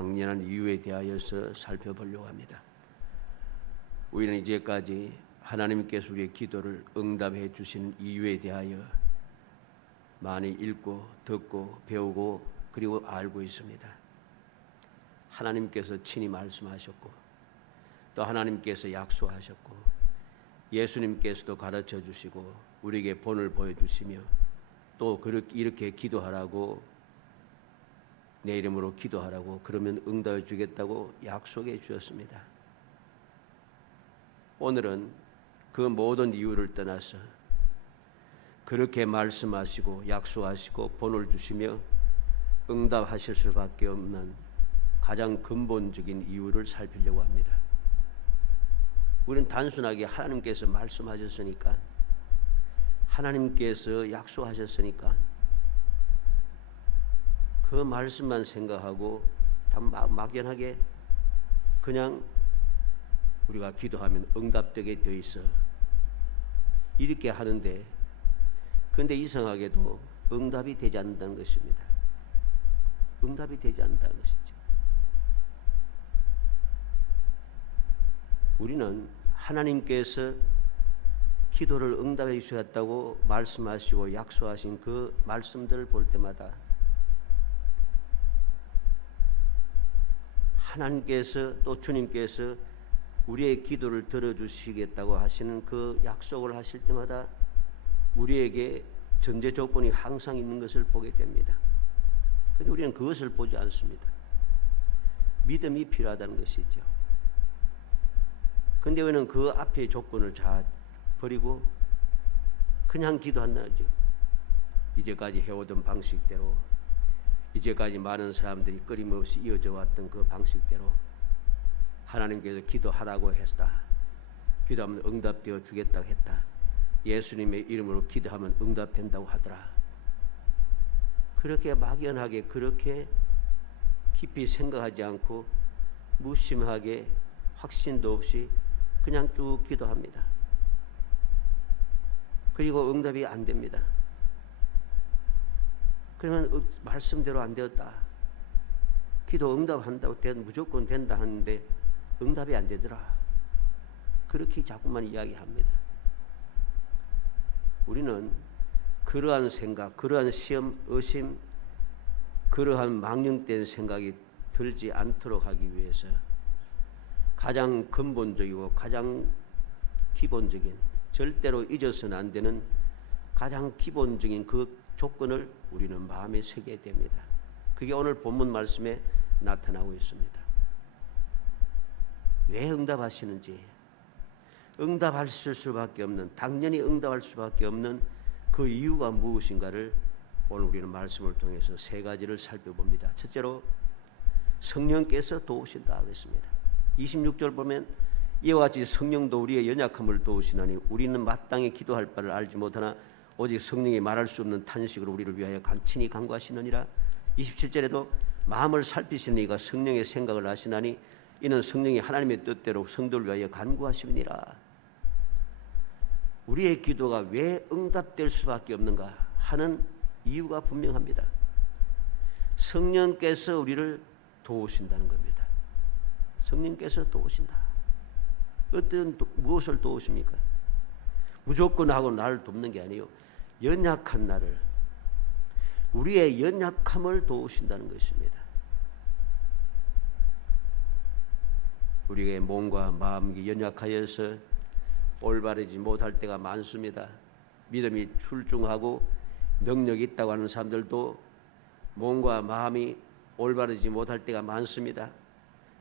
당연한 이유에 대하여서 살펴보려고 합니다. 우리는 이제까지 하나님께서 우리의 기도를 응답해 주시는 이유에 대하여 많이 읽고 듣고 배우고 그리고 알고 있습니다. 하나님께서 친히 말씀하셨고 또 하나님께서 약속하셨고 예수님께서도 가르쳐 주시고 우리에게 본을 보여주시며 또 이렇게 기도하라고 내 이름으로 기도하라고 그러면 응답해 주겠다고 약속해 주셨습니다. 오늘은 그 모든 이유를 떠나서 그렇게 말씀하시고 약속하시고 본을 주시며 응답하실 수밖에 없는 가장 근본적인 이유를 살피려고 합니다. 우리는 단순하게 하나님께서 말씀하셨으니까 하나님께서 약속하셨으니까 그 말씀만 생각하고 막연하게 그냥 우리가 기도하면 응답되게 되어 있어 이렇게 하는데 그런데 이상하게도 응답이 되지 않는다는 것입니다. 응답이 되지 않는다는 것이죠. 우리는 하나님께서 기도를 응답해 주셨다고 말씀하시고 약속하신 그 말씀들을 볼 때마다 하나님께서 또 주님께서 우리의 기도를 들어주시겠다고 하시는 그 약속을 하실 때마다 우리에게 전제 조건이 항상 있는 것을 보게 됩니다. 그런데 우리는 그것을 보지 않습니다. 믿음이 필요하다는 것이죠. 그런데 우리는 그 앞의 조건을 다 버리고 그냥 기도한다는 거죠. 이제까지 해오던 방식대로 이제까지 많은 사람들이 끊임없이 이어져 왔던 그 방식대로 하나님께서 기도하라고 했다. 기도하면 응답되어 주겠다고 했다. 예수님의 이름으로 기도하면 응답된다고 하더라. 그렇게 막연하게 그렇게 깊이 생각하지 않고 무심하게 확신도 없이 그냥 쭉 기도합니다. 그리고 응답이 안 됩니다. 그러면 말씀대로 안 되었다. 기도 응답한다고 무조건 된다 하는데 응답이 안 되더라. 그렇게 자꾸만 이야기합니다. 우리는 그러한 생각, 그러한 시험, 의심, 그러한 망령된 생각이 들지 않도록 하기 위해서 가장 근본적이고 가장 기본적인 절대로 잊어서는 안 되는 가장 기본적인 그 조건을 우리는 마음에 새게 됩니다. 그게 오늘 본문 말씀에 나타나고 있습니다. 왜 응답하시는지, 응답하실 수밖에 없는, 당연히 응답할 수밖에 없는 그 이유가 무엇인가를 오늘 우리는 말씀을 통해서 세 가지를 살펴봅니다. 첫째로 성령께서 도우신다 하겠습니다. 26절 보면 이와 같이 성령도 우리의 연약함을 도우시나니 우리는 마땅히 기도할 바를 알지 못하나 오직 성령이 말할 수 없는 탄식으로 우리를 위하여 간친히 간구하시느니라. 27절에도 마음을 살피시는 이가 성령의 생각을 아시나니 이는 성령이 하나님의 뜻대로 성도를 위하여 간구하심이니라. 우리의 기도가 왜 응답될 수밖에 없는가 하는 이유가 분명합니다. 성령께서 우리를 도우신다는 겁니다. 성령께서 도우신다. 무엇을 도우십니까? 무조건 하고 나를 돕는 게 아니에요. 연약한 나를, 우리의 연약함을 도우신다는 것입니다. 우리의 몸과 마음이 연약하여서 올바르지 못할 때가 많습니다. 믿음이 출중하고 능력이 있다고 하는 사람들도 몸과 마음이 올바르지 못할 때가 많습니다.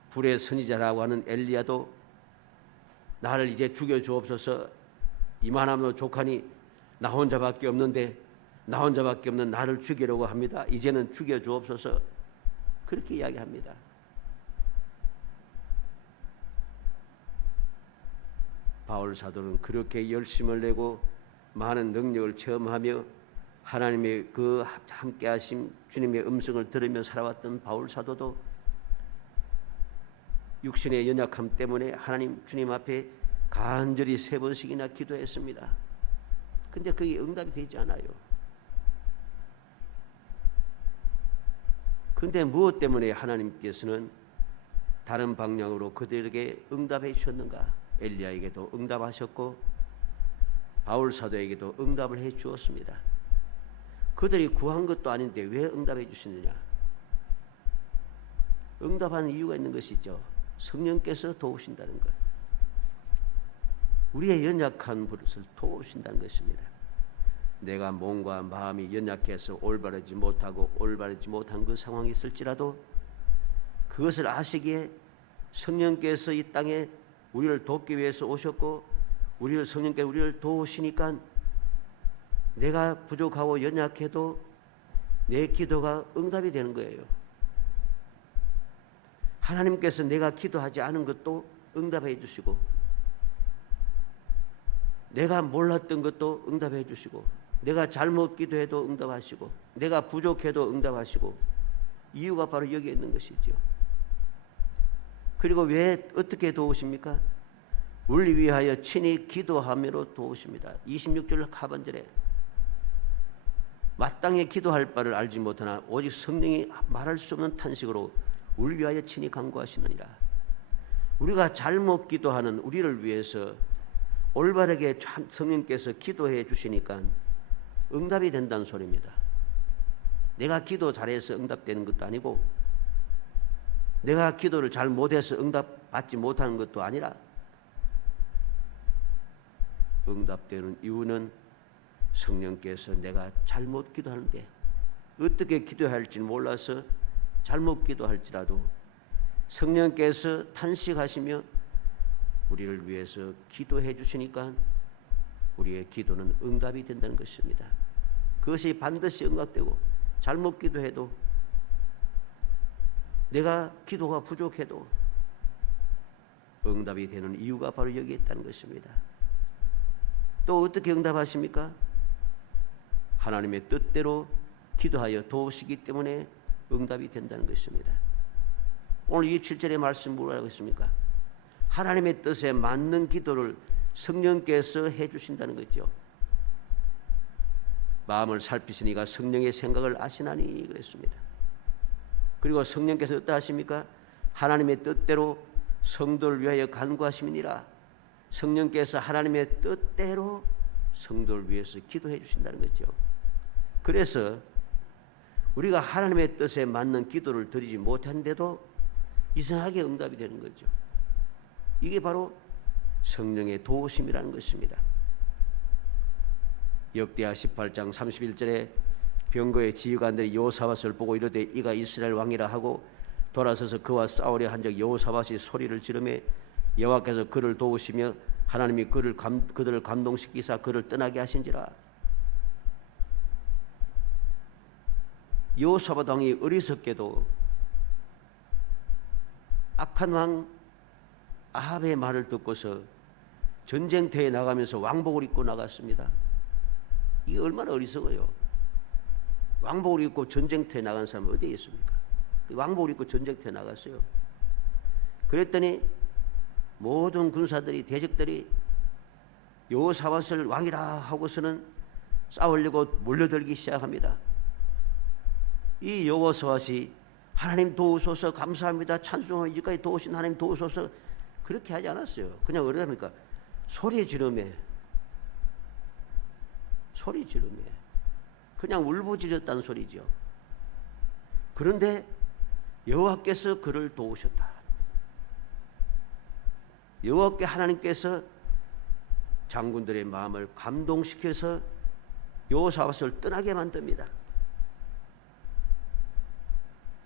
불의 선지자라고 하는 엘리야도 나를 이제 죽여주옵소서, 이만하면 족하니 나 혼자밖에 없는데 나 혼자밖에 없는 나를 죽이려고 합니다. 이제는 죽여주옵소서, 그렇게 이야기합니다. 바울 사도는 그렇게 열심을 내고 많은 능력을 체험하며 하나님의 그 함께하심 주님의 음성을 들으며 살아왔던 바울 사도도 육신의 연약함 때문에 하나님 주님 앞에 간절히 3번씩이나 기도했습니다. 근데 그게 응답이 되지 않아요. 그런데 무엇 때문에 하나님께서는 다른 방향으로 그들에게 응답해 주셨는가? 엘리야에게도 응답하셨고 바울 사도에게도 응답을 해 주었습니다. 그들이 구한 것도 아닌데 왜 응답해 주시느냐? 응답하는 이유가 있는 것이죠. 성령께서 도우신다는 것. 우리의 연약한 버릇을 도우신다는 것입니다. 내가 몸과 마음이 연약해서 올바르지 못하고 올바르지 못한 그 상황이 있을지라도 그것을 아시기에 성령께서 이 땅에 우리를 돕기 위해서 오셨고 성령께서 우리를 도우시니까 내가 부족하고 연약해도 내 기도가 응답이 되는 거예요. 하나님께서 내가 기도하지 않은 것도 응답해 주시고 내가 몰랐던 것도 응답해 주시고 내가 잘못 기도해도 응답하시고 내가 부족해도 응답하시고 이유가 바로 여기에 있는 것이죠. 그리고 왜 어떻게 도우십니까? 우리 위하여 친히 기도함으로 도우십니다. 26절 하반절에 마땅히 기도할 바를 알지 못하나 오직 성령이 말할 수 없는 탄식으로 우리 위하여 친히 간구하시느니라. 우리가 잘못 기도하는 우리를 위해서 올바르게 성령께서 기도해 주시니까 응답이 된다는 소리입니다. 내가 기도 잘해서 응답되는 것도 아니고 내가 기도를 잘 못해서 응답받지 못하는 것도 아니라 응답되는 이유는 성령께서 내가 잘못 기도하는데 어떻게 기도해야 할지 몰라서 잘못 기도할지라도 성령께서 탄식하시며 우리를 위해서 기도해 주시니까 우리의 기도는 응답이 된다는 것입니다. 그것이 반드시 응답되고 잘못 기도해도 내가 기도가 부족해도 응답이 되는 이유가 바로 여기에 있다는 것입니다. 또 어떻게 응답하십니까? 하나님의 뜻대로 기도하여 도우시기 때문에 응답이 된다는 것입니다. 오늘 이 7절의 말씀 뭐라고 했습니까? 하나님의 뜻에 맞는 기도를 성령께서 해주신다는 거죠. 마음을 살피시니가 성령의 생각을 아시나니 그랬습니다. 그리고 성령께서 어떠하십니까? 하나님의 뜻대로 성도를 위하여 간구하심이니라. 성령께서 하나님의 뜻대로 성도를 위해서 기도해 주신다는 거죠. 그래서 우리가 하나님의 뜻에 맞는 기도를 드리지 못한데도 이상하게 응답이 되는 거죠. 이게 바로 성령의 도우심이라는 것입니다. 역대하 18장 31절에 병거의 지휘관들이 여호사밧을 보고 이르되 이가 이스라엘 왕이라 하고 돌아서서 그와 싸우려 한적 여호사밧이 소리를 지르매 여호와께서 그를 도우시며 하나님이 그들을 감동시키사 그를 떠나게 하신지라. 여호사밧 왕이 어리석게도 악한 왕 아합의 말을 듣고서 전쟁터에 나가면서 왕복을 입고 나갔습니다. 이게 얼마나 어리석어요. 왕복을 입고 전쟁터에 나간 사람은 어디에 있습니까? 왕복을 입고 전쟁터에 나갔어요. 그랬더니 모든 군사들이 대적들이 여호사밧을 왕이라 하고서는 싸우려고 몰려들기 시작합니다. 이 여호사밧이 하나님 도우소서 감사합니다 찬송하며 이제까지 도우신 하나님 도우소서 그렇게 하지 않았어요. 그냥 어떻게 합니까? 소리 지르며 그냥 울부짖었다는 소리죠. 그런데 여호와께서 그를 도우셨다. 여호와께 하나님께서 장군들의 마음을 감동시켜서 여호사밧을 떠나게 만듭니다.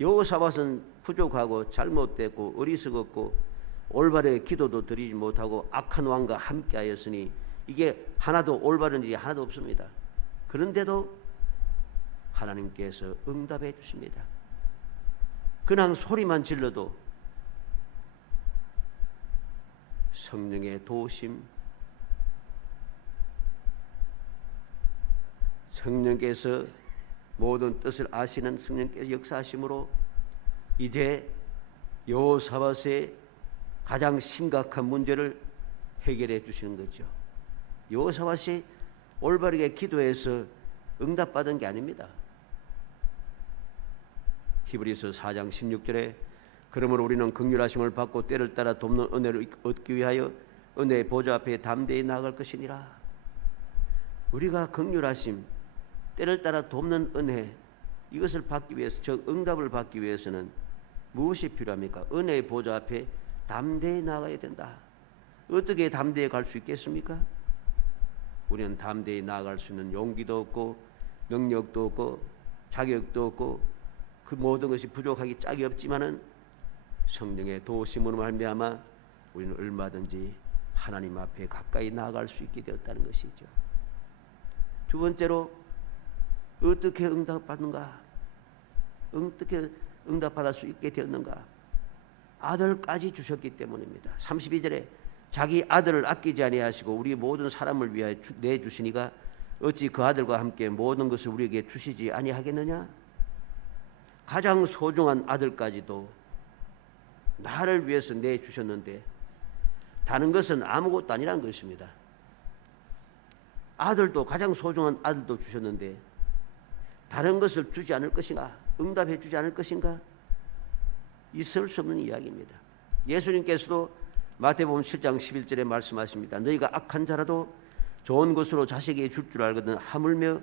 여호사밧은 부족하고 잘못됐고 어리석었고 올바르게 기도도 드리지 못하고 악한 왕과 함께하였으니 이게 하나도 올바른 일이 하나도 없습니다. 그런데도 하나님께서 응답해 주십니다. 그냥 소리만 질러도 성령의 도우심, 성령께서 모든 뜻을 아시는 성령께서 역사하심으로 이제 여호사밧의 가장 심각한 문제를 해결해 주시는 거죠. 여호사밧이 올바르게 기도해서 응답받은 게 아닙니다. 히브리서 4장 16절에 그러므로 우리는 긍휼하심을 받고 때를 따라 돕는 은혜를 얻기 위하여 은혜의 보좌 앞에 담대히 나아갈 것이니라. 우리가 긍휼하심, 때를 따라 돕는 은혜, 이것을 받기 위해서, 즉 응답을 받기 위해서는 무엇이 필요합니까? 은혜의 보좌 앞에 담대히 나아가야 된다. 어떻게 담대히 갈 수 있겠습니까? 우리는 담대히 나아갈 수 있는 용기도 없고 능력도 없고 자격도 없고 그 모든 것이 부족하기 짝이 없지만은 성령의 도우심으로 말미암아 우리는 얼마든지 하나님 앞에 가까이 나아갈 수 있게 되었다는 것이죠. 두 번째로 어떻게 응답받는가? 어떻게 응답받을 수 있게 되었는가? 아들까지 주셨기 때문입니다. 32절에 자기 아들을 아끼지 아니하시고 우리 모든 사람을 위하여 내주시니가 어찌 그 아들과 함께 모든 것을 우리에게 주시지 아니하겠느냐? 가장 소중한 아들까지도 나를 위해서 내주셨는데 다른 것은 아무것도 아니란 것입니다. 아들도 가장 소중한 아들도 주셨는데 다른 것을 주지 않을 것인가? 응답해 주지 않을 것인가? 있을 수 없는 이야기입니다. 예수님께서도 마태복음 7장 11절에 말씀하십니다. 너희가 악한 자라도 좋은 것으로 자식에게 줄 줄 알거든 하물며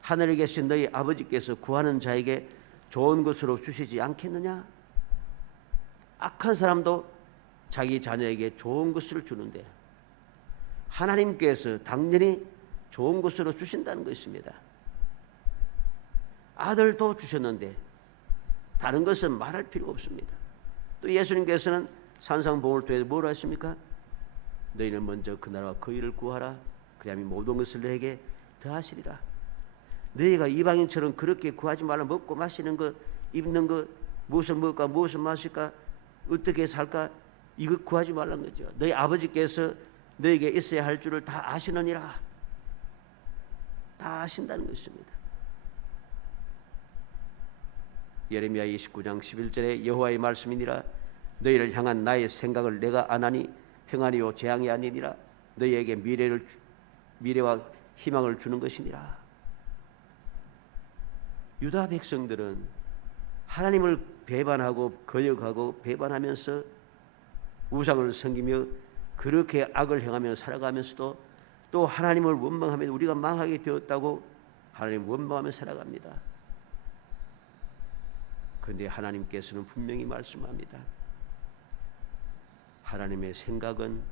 하늘에 계신 너희 아버지께서 구하는 자에게 좋은 것으로 주시지 않겠느냐? 악한 사람도 자기 자녀에게 좋은 것을 주는데 하나님께서 당연히 좋은 것으로 주신다는 것입니다. 아들도 주셨는데 다른 것은 말할 필요가 없습니다. 또 예수님께서는 산상봉헌토에서 뭘 하십니까? 너희는 먼저 그 나라와 그 일을 구하라. 그리하면 모든 것을 너에게 더하시리라. 너희가 이방인처럼 그렇게 구하지 말라. 먹고 마시는 것, 입는 것, 무엇을 먹을까, 무엇을 마실까, 어떻게 살까, 이거 구하지 말라는 거죠. 너희 아버지께서 너에게 있어야 할 줄을 다 아시느니라. 다 아신다는 것입니다. 예레미야 29장 11절에 여호와의 말씀이니라. 너희를 향한 나의 생각을 내가 아나니 평안이요 재앙이 아니니라. 너희에게 미래와 희망을 주는 것이니라. 유다 백성들은 하나님을 배반하고 거역하고 배반하면서 우상을 섬기며 그렇게 악을 행하며 살아가면서도 또 하나님을 원망하며 우리가 망하게 되었다고 하나님 원망하며 살아갑니다. 그런데 하나님께서는 분명히 말씀합니다. 하나님의 생각은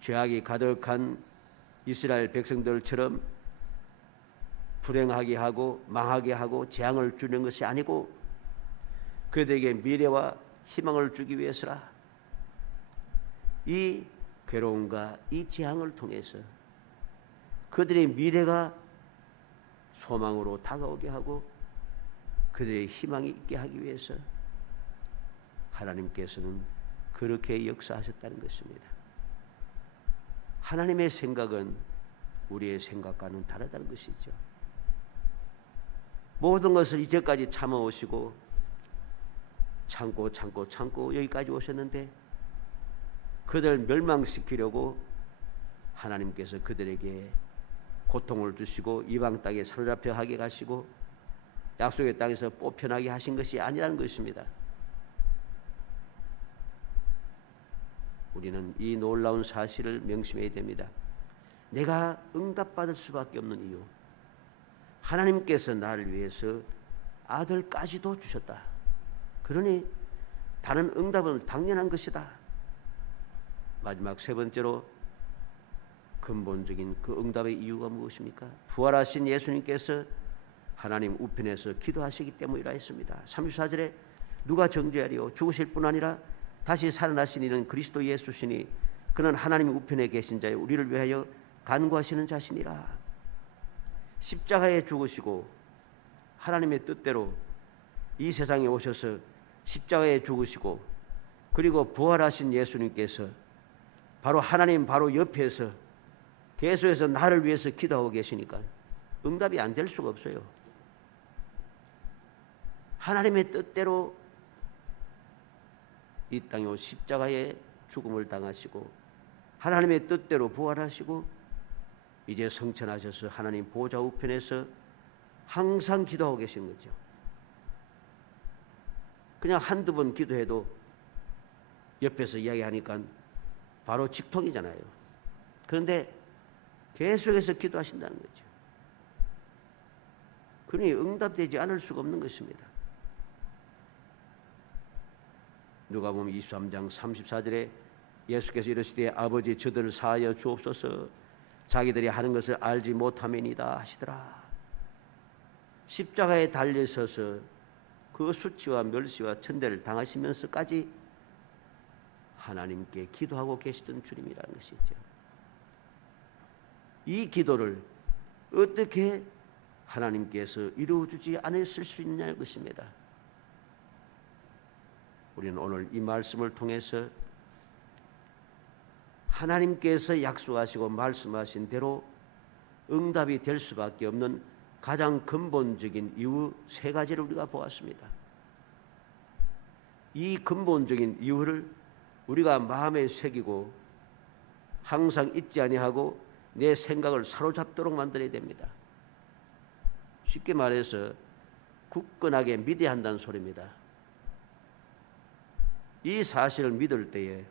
죄악이 가득한 이스라엘 백성들처럼 불행하게 하고 망하게 하고 재앙을 주는 것이 아니고 그들에게 미래와 희망을 주기 위해서라. 이 괴로움과 이 재앙을 통해서 그들의 미래가 소망으로 다가오게 하고 그들의 희망이 있게 하기 위해서 하나님께서는 그렇게 역사하셨다는 것입니다. 하나님의 생각은 우리의 생각과는 다르다는 것이죠. 모든 것을 이제까지 참아오시고 참고 여기까지 오셨는데 그들 멸망시키려고 하나님께서 그들에게 고통을 주시고 이방 땅에 사로잡혀 하게 하시고 약속의 땅에서 뽑혀나게 하신 것이 아니라는 것입니다. 우리는 이 놀라운 사실을 명심해야 됩니다. 내가 응답받을 수밖에 없는 이유, 하나님께서 나를 위해서 아들까지도 주셨다. 그러니 다른 응답은 당연한 것이다. 마지막 세 번째로 근본적인 그 응답의 이유가 무엇입니까? 부활하신 예수님께서 하나님 우편에서 기도하시기 때문이라 했습니다. 34절에 누가 정죄하리요? 죽으실 뿐 아니라 다시 살아나신 이는 그리스도 예수시니 그는 하나님 우편에 계신 자여 우리를 위하여 간구하시는 자시니라. 십자가에 죽으시고 하나님의 뜻대로 이 세상에 오셔서 십자가에 죽으시고 그리고 부활하신 예수님께서 바로 하나님 바로 옆에서 계속해서 나를 위해서 기도하고 계시니까 응답이 안 될 수가 없어요. 하나님의 뜻대로 이 땅에 십자가에 죽음을 당하시고 하나님의 뜻대로 부활하시고 이제 성천하셔서 하나님 보좌 우편에서 항상 기도하고 계신 거죠. 그냥 한두 번 기도해도 옆에서 이야기하니까 바로 직통이잖아요. 그런데 계속해서 기도하신다는 거죠. 그러니 응답되지 않을 수가 없는 것입니다. 누가복음 23장 34절에 예수께서 이르시되 아버지 저들을 사하여 주옵소서 자기들이 하는 것을 알지 못함이니이다 하시더라. 십자가에 달려서서 그 수치와 멸시와 천대를 당하시면서까지 하나님께 기도하고 계시던 주님이라는 것이죠. 이 기도를 어떻게 하나님께서 이루어주지 않으실 수 있냐는 것입니다. 우리는 오늘 이 말씀을 통해서 하나님께서 약속하시고 말씀하신 대로 응답이 될 수밖에 없는 가장 근본적인 이유 세 가지를 우리가 보았습니다. 이 근본적인 이유를 우리가 마음에 새기고 항상 잊지 아니하고 내 생각을 사로잡도록 만들어야 됩니다. 쉽게 말해서 굳건하게 믿어야 한다는 소리입니다. 이 사실을 믿을 때에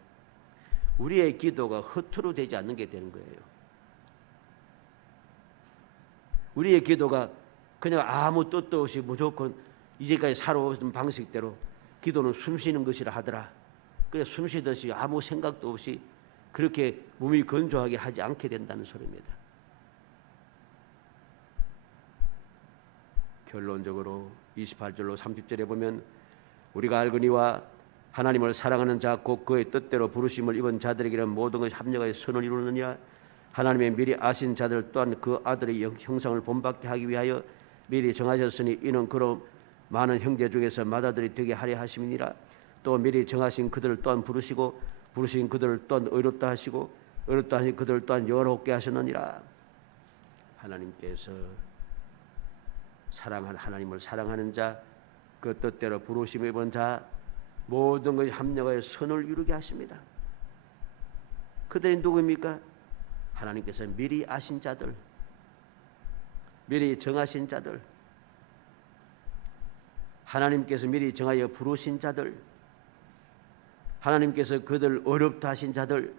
우리의 기도가 허투루 되지 않는 게 되는 거예요. 우리의 기도가 그냥 아무 뜻도 없이 무조건 이제까지 살아오던 방식대로 기도는 숨쉬는 것이라 하더라. 그냥 숨쉬듯이 아무 생각도 없이 그렇게 몸이 건조하게 하지 않게 된다는 소리입니다. 결론적으로 28절로 30절에 보면 우리가 알거니와 하나님을 사랑하는 자 곧 그의 뜻대로 부르심을 입은 자들에게는 모든 것이 합력하여 선을 이루느니라. 하나님의 미리 아신 자들 또한 그 아들의 형상을 본받게 하기 위하여 미리 정하셨으니 이는 그로 많은 형제 중에서 맏아들이 되게 하려 하심이니라. 또 미리 정하신 그들을 또한 부르시고 부르신 그들을 또한 의롭다 하시고 의롭다 하신 그들을 또한 여롭게 하셨느니라. 하나님께서 사랑하는 하나님을 사랑하는 자 그 뜻대로 부르심을 입은 자 모든 것이 합력하여 선을 이루게 하십니다. 그들이 누구입니까? 하나님께서 미리 아신 자들, 미리 정하신 자들, 하나님께서 미리 정하여 부르신 자들, 하나님께서 그들 어렵다 하신 자들,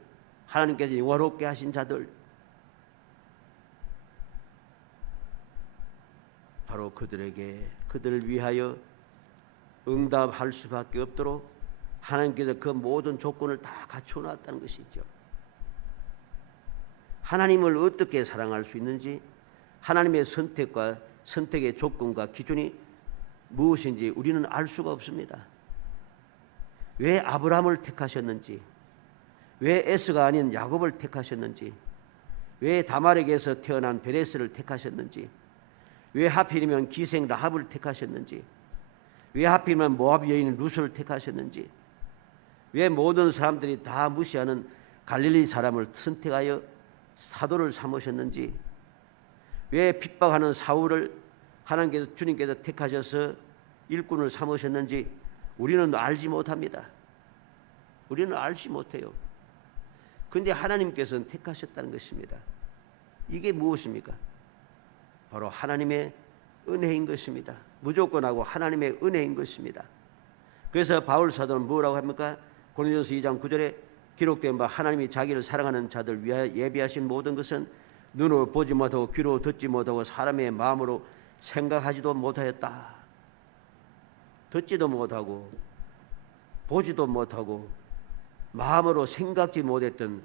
하나님께서 영화롭게 하신 자들, 바로 그들을 위하여 응답할 수밖에 없도록 하나님께서 그 모든 조건을 다 갖춰 놨다는 것이죠. 하나님을 어떻게 사랑할 수 있는지, 하나님의 선택의 조건과 기준이 무엇인지 우리는 알 수가 없습니다. 왜 아브라함을 택하셨는지, 왜 에스가 아닌 야곱을 택하셨는지, 왜 다말에게서 태어난 베레스를 택하셨는지, 왜 하필이면 기생 라합을 택하셨는지, 왜 하필이면 모압 여인 룻을 택하셨는지, 왜 모든 사람들이 다 무시하는 갈릴리 사람을 선택하여 사도를 삼으셨는지, 왜 핍박하는 사울을 하나님께서 주님께서 택하셔서 일꾼을 삼으셨는지 우리는 알지 못합니다. 우리는 알지 못해요. 그런데 하나님께서는 택하셨다는 것입니다. 이게 무엇입니까? 바로 하나님의 은혜인 것입니다. 무조건하고 하나님의 은혜인 것입니다. 그래서 바울 사도는 뭐라고 합니까? 고린도전서 2장 9절에 기록된 바 하나님이 자기를 사랑하는 자들 위하여 예비하신 모든 것은 눈으로 보지 못하고 귀로 듣지 못하고 사람의 마음으로 생각하지도 못하였다. 듣지도 못하고 보지도 못하고 마음으로 생각지 못했던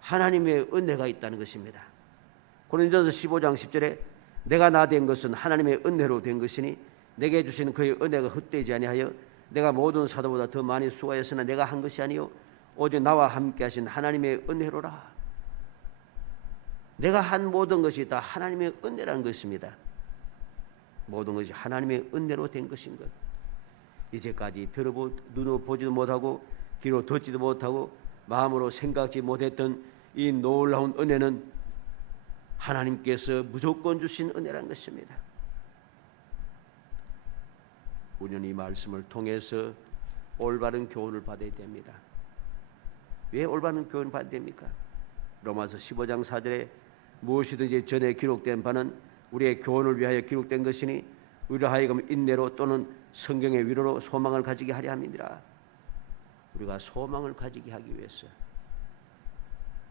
하나님의 은혜가 있다는 것입니다. 고린도전서 15장 10절에 내가 나 된 것은 하나님의 은혜로 된 것이니 내게 주신 그의 은혜가 헛되지 아니하여 내가 모든 사도보다 더 많이 수고하였으나 내가 한 것이 아니요 오직 나와 함께 하신 하나님의 은혜로라. 내가 한 모든 것이 다 하나님의 은혜라는 것입니다. 모든 것이 하나님의 은혜로 된 것인 것. 이제까지 눈으로 보지도 못하고 귀로 듣지도 못하고 마음으로 생각지 못했던 이 놀라운 은혜는 하나님께서 무조건 주신 은혜라는 것입니다. 우리는 이 말씀을 통해서 올바른 교훈을 받아야 됩니다. 왜 올바른 교훈을 받아야 됩니까? 로마서 15장 4절에 무엇이든지 전에 기록된 바는 우리의 교훈을 위하여 기록된 것이니 우리로 하여금 인내로 또는 성경의 위로로 소망을 가지게 하려 함이니라. 우리가 소망을 가지게 하기 위해서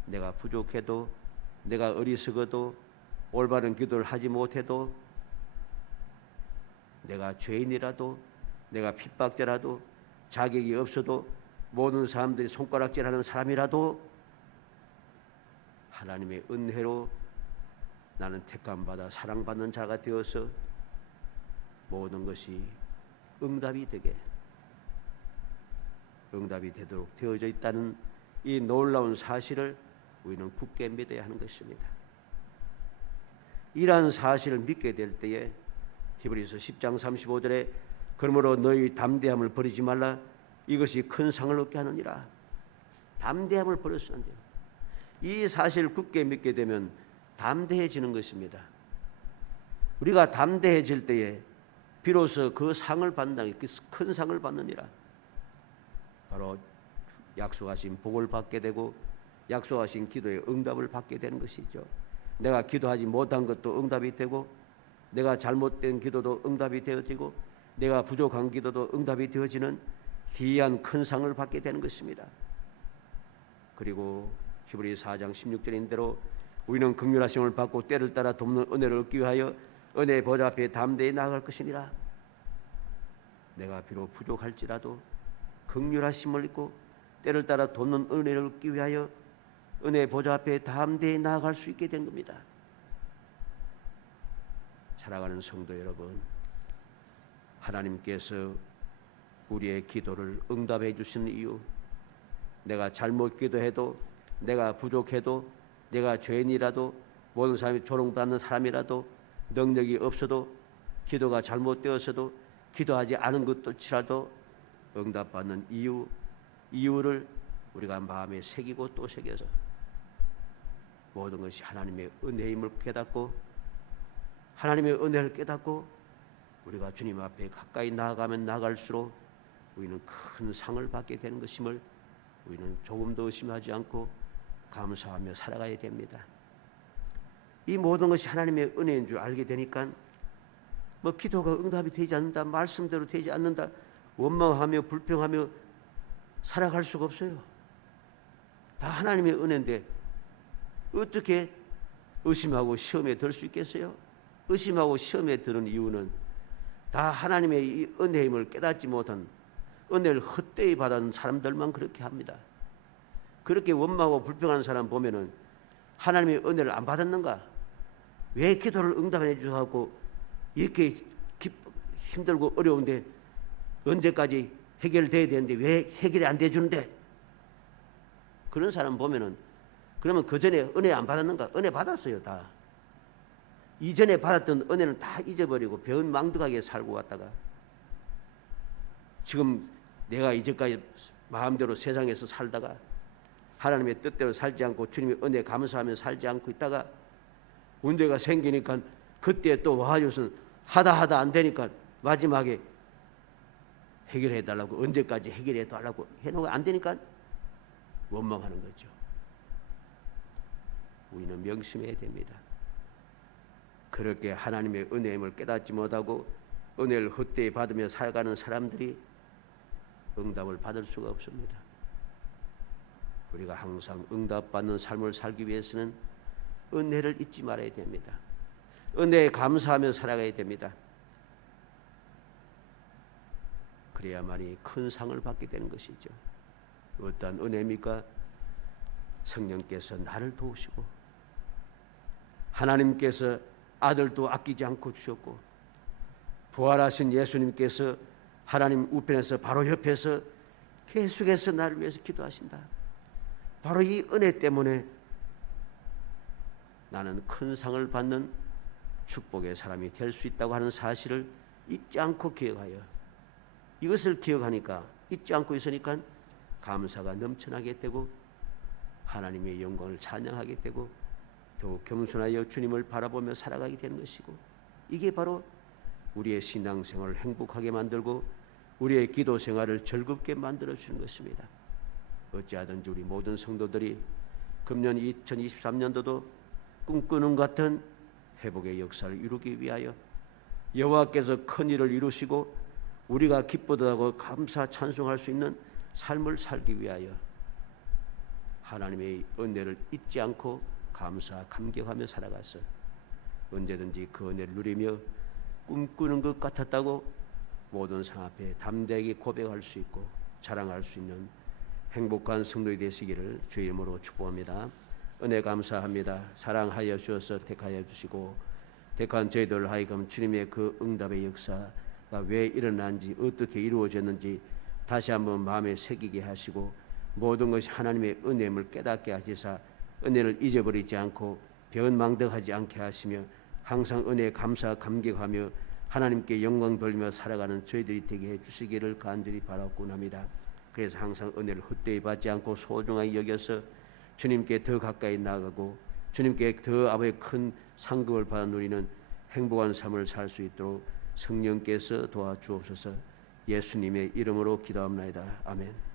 내가 부족해도, 내가 어리석어도, 올바른 기도를 하지 못해도, 내가 죄인이라도, 내가 핍박자라도, 자격이 없어도, 모든 사람들이 손가락질하는 사람이라도 하나님의 은혜로 나는 택함받아 사랑받는 자가 되어서 모든 것이 응답이 되도록 되어져 있다는 이 놀라운 사실을 우리는 굳게 믿어야 하는 것입니다. 이러한 사실을 믿게 될 때에 히브리서 10장 35절에 그러므로 너희 담대함을 버리지 말라, 이것이 큰 상을 얻게 하느니라. 담대함을 버려서는 안 돼요. 이 사실을 굳게 믿게 되면 담대해지는 것입니다. 우리가 담대해질 때에 비로소 그 상을 받는, 큰 상을 받느니라. 바로 약속하신 복을 받게 되고 약속하신 기도의 응답을 받게 되는 것이죠. 내가 기도하지 못한 것도 응답이 되고, 내가 잘못된 기도도 응답이 되어지고, 내가 부족한 기도도 응답이 되어지는 기이한 큰 상을 받게 되는 것입니다. 그리고 히브리 4장 16절인 대로 우리는 긍휼하심을 받고 때를 따라 돕는 은혜를 얻기 위하여 은혜의 보좌 앞에 담대히 나아갈 것이니라. 내가 비록 부족할지라도 긍휼하심을 입고 때를 따라 돕는 은혜를 얻기 위하여 은혜의 보좌 앞에 담대히 나아갈 수 있게 된 겁니다. 사랑하는 성도 여러분, 하나님께서 우리의 기도를 응답해 주시는 이유, 내가 잘못 기도해도, 내가 부족해도, 내가 죄인이라도, 모든 사람이 조롱받는 사람이라도, 능력이 없어도, 기도가 잘못되었어도, 기도하지 않은 것도치라도 응답받는 이유를 우리가 마음에 새기고 또 새겨서 모든 것이 하나님의 은혜임을 깨닫고, 하나님의 은혜를 깨닫고 우리가 주님 앞에 가까이 나아가면 나아갈수록 우리는 큰 상을 받게 되는 것임을 우리는 조금도 의심하지 않고 감사하며 살아가야 됩니다. 이 모든 것이 하나님의 은혜인 줄 알게 되니까 뭐 기도가 응답이 되지 않는다, 말씀대로 되지 않는다, 원망하며 불평하며 살아갈 수가 없어요. 다 하나님의 은혜인데 어떻게 의심하고 시험에 들 수 있겠어요? 의심하고 시험에 드는 이유는 다 하나님의 이 은혜임을 깨닫지 못한, 은혜를 헛되이 받은 사람들만 그렇게 합니다. 그렇게 원망하고 불평하는 사람 보면은 하나님의 은혜를 안 받았는가? 왜 기도를 응답해 주셔서 이렇게 힘들고 어려운데 언제까지 해결돼야 되는데 왜 해결이 안 돼주는데? 그런 사람 보면은 그러면 그 전에 은혜 안 받았는가? 은혜 받았어요, 다. 이전에 받았던 은혜는 다 잊어버리고 배은망덕하게 살고 왔다가 지금 내가 이제까지 마음대로 세상에서 살다가 하나님의 뜻대로 살지 않고 주님의 은혜 감사하며 살지 않고 있다가 문제가 생기니까 그때 또 와줘서 하다 안 되니까 마지막에 해결해 달라고, 언제까지 해결해 달라고 해놓고 안 되니까 원망하는 거죠. 우리는 명심해야 됩니다. 그렇게 하나님의 은혜임을 깨닫지 못하고 은혜를 헛되이 받으며 살아가는 사람들이 응답을 받을 수가 없습니다. 우리가 항상 응답받는 삶을 살기 위해서는 은혜를 잊지 말아야 됩니다. 은혜에 감사하며 살아가야 됩니다. 그래야만이 큰 상을 받게 되는 것이죠. 어떠한 은혜입니까? 성령께서 나를 도우시고 하나님께서 아들도 아끼지 않고 주셨고 부활하신 예수님께서 하나님 우편에서 바로 옆에서 계속해서 나를 위해서 기도하신다. 바로 이 은혜 때문에 나는 큰 상을 받는 축복의 사람이 될 수 있다고 하는 사실을 잊지 않고 기억하여, 이것을 기억하니까, 잊지 않고 있으니까 감사가 넘쳐나게 되고 하나님의 영광을 찬양하게 되고 더욱 겸손하여 주님을 바라보며 살아가게 되는 것이고, 이게 바로 우리의 신앙생활을 행복하게 만들고 우리의 기도 생활을 즐겁게 만들어주는 것입니다. 어찌하든지 우리 모든 성도들이 금년 2023년도도 꿈꾸는 같은 회복의 역사를 이루기 위하여 여호와께서 큰 일을 이루시고 우리가 기쁘다고 감사 찬송할 수 있는 삶을 살기 위하여 하나님의 은혜를 잊지 않고 감사 감격하며 살아가서 언제든지 그 은혜를 누리며 꿈꾸는 것 같았다고 모든 상 앞에 담대하게 고백할 수 있고 자랑할 수 있는 행복한 성도이 되시기를 주의 이름으로 축복합니다. 은혜 감사합니다. 사랑하여 주셔서 택하여 주시고 택한 저희들 하여금 주님의 그 응답의 역사가 왜 일어난지 어떻게 이루어졌는지 다시 한번 마음에 새기게 하시고 모든 것이 하나님의 은혜임을 깨닫게 하시사 은혜를 잊어버리지 않고 변망덕하지 않게 하시며 항상 은혜에 감사 감격하며 하나님께 영광 돌리며 살아가는 저희들이 되게 해주시기를 간절히 바라곤 합니다. 그래서 항상 은혜를 헛되이 받지 않고 소중하게 여겨서 주님께 더 가까이 나가고 주님께 더 아버지의 큰 상급을 받아 누리는 행복한 삶을 살 수 있도록 성령께서 도와주옵소서. 예수님의 이름으로 기도합니다. 아멘.